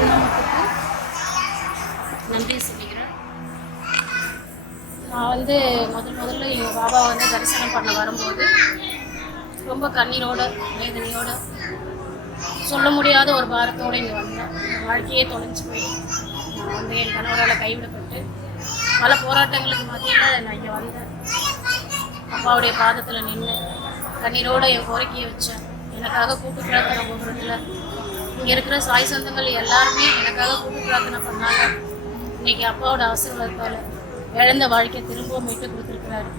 திருநாமத்துக்கு நன்றி சொல்லிக்கிறேன். நான் வந்து முதல் முதல்ல எங்கள் பாபா வந்து தரிசனம் பண்ண வரும்போது ரொம்ப கண்ணீரோட வேதனையோட சொல்ல முடியாத ஒரு பாரத்தோடு இங்கே வந்தேன். என் வாழ்க்கையே தொலைஞ்சு போய் நான் வந்து என் கணவரால் கைவிடப்பட்டு பல போராட்டங்களுக்கு மத்தியில் நான் இங்கே வந்தேன். அப்பாவுடைய பாதத்தில் நின்று கண்ணீரோட என் கோரிக்கையை வச்சேன். எனக்காக கூட்டு பிரார்த்தனை போகிறதுல இங்கே இருக்கிற சாய் சொந்தங்கள் எல்லாருமே எனக்காக கூட்டு பிரார்த்தனை பண்ணாங்க. இன்னைக்கு அப்பாவோட ஆசீர்வாதத்தால் இழந்த வாழ்க்கையை திரும்பவும் மீட்டு கொடுத்துருக்குறாரு.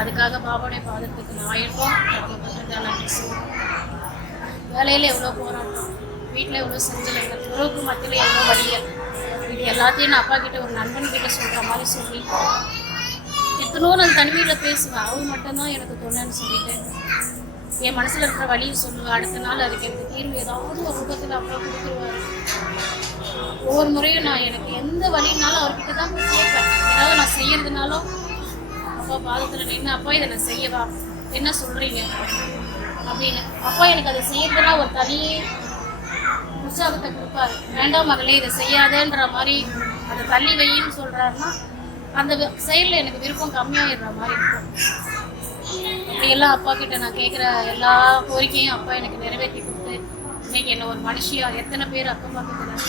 அதுக்காக பாபாவுடைய பாதத்துக்கு நான் ஆயிருக்கோம் நன்றி வேலையில் எவ்வளோ போராட்டம் வீட்டில் எவ்வளோ செஞ்சலைகள் உறவுக்கு மத்தியில் எவ்வளோ வழிகள் இது எல்லாத்தையும் நான் அப்பா கிட்ட ஒரு நண்பன் கிட்ட சொல்கிற மாதிரி சொல்லி எத்தனோ நான் தனிமையில் பேசுவேன். அவங்க மட்டும்தான் எனக்கு தொண்டைன்னு சொல்லிட்டு என் மனசில் இருக்கிற வழியை சொல்லுவேன் அடுத்த நாள் அதுக்கு எனக்கு தீர்வு ஏதாவது ஒரு ரூபத்தில் அப்பா கொடுத்துருவாரு. ஒவ்வொரு முறையும் நான் எனக்கு எந்த வழினாலும் அவர்கிட்ட தான் போய் கேட்பேன். ஏதாவது நான் செய்யறதுனாலும் அப்பா பாதத்தில் நின்று அப்பா இதை நான் செய்யவா? என்ன சொல்கிறீங்க அப்படின்னு. அப்பா எனக்கு அதை செய்யறதுனா ஒரு தனி உற்சாகத்தை கொடுப்பாரு. வேண்டாம் மகளே இதை செய்யாதேன்ற மாதிரி அதை தள்ளி வையின்னு சொல்கிறாருன்னா அந்த வி- எனக்கு விருப்பம் கம்மியாயிடுற மாதிரி இருக்கும். இப்படியெல்லாம் அப்பா கிட்ட நான் கேட்குற எல்லா கோரிக்கையும் அப்பா எனக்கு நிறைவேற்றி கொடுத்து இன்னைக்கு என்ன ஒரு மனுஷியா எத்தனை பேர் அக்கம் பக்கத்தில்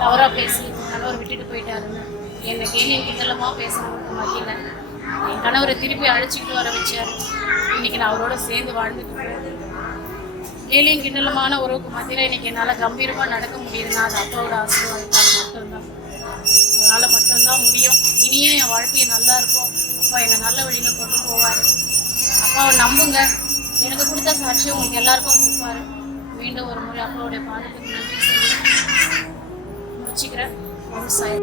தவறாக பேசி கணவர் விட்டுட்டு போயிட்டாருன்னு என்னை கேலியும் கிண்டலமாக பேசுறவங்க மத்தியில் என் கணவரை திருப்பி அழைச்சிட்டு வர வச்சார். இன்னைக்கு நான் அவரோட சேர்ந்து வாழ்ந்துட்டு கேலியும் கிண்டலுமான உறவுக்கு மத்தியில் இன்னைக்கு என்னால் கம்பீரமாக நடக்க முடியுதுன்னா அது அப்பாவோட ஆசீர்வாதத்தால் மட்டும்தான். அதனால் மட்டும்தான் முடியும். இனியும் என் வாழ்க்கையை நல்லா இருக்கும். அப்பா என்னை நல்ல வழியில் கொண்டு போவார். அப்பாவை நம்புங்க. எனக்கு கொடுத்த சாட்சி உங்களுக்கு எல்லாருக்கும் கொடுப்பாரு. மீண்டும் ஒரு முறை அப்பாவுடைய பாதத்துக்கு நன்றி சொல்லி முடிச்சுக்கிறேன். சாய்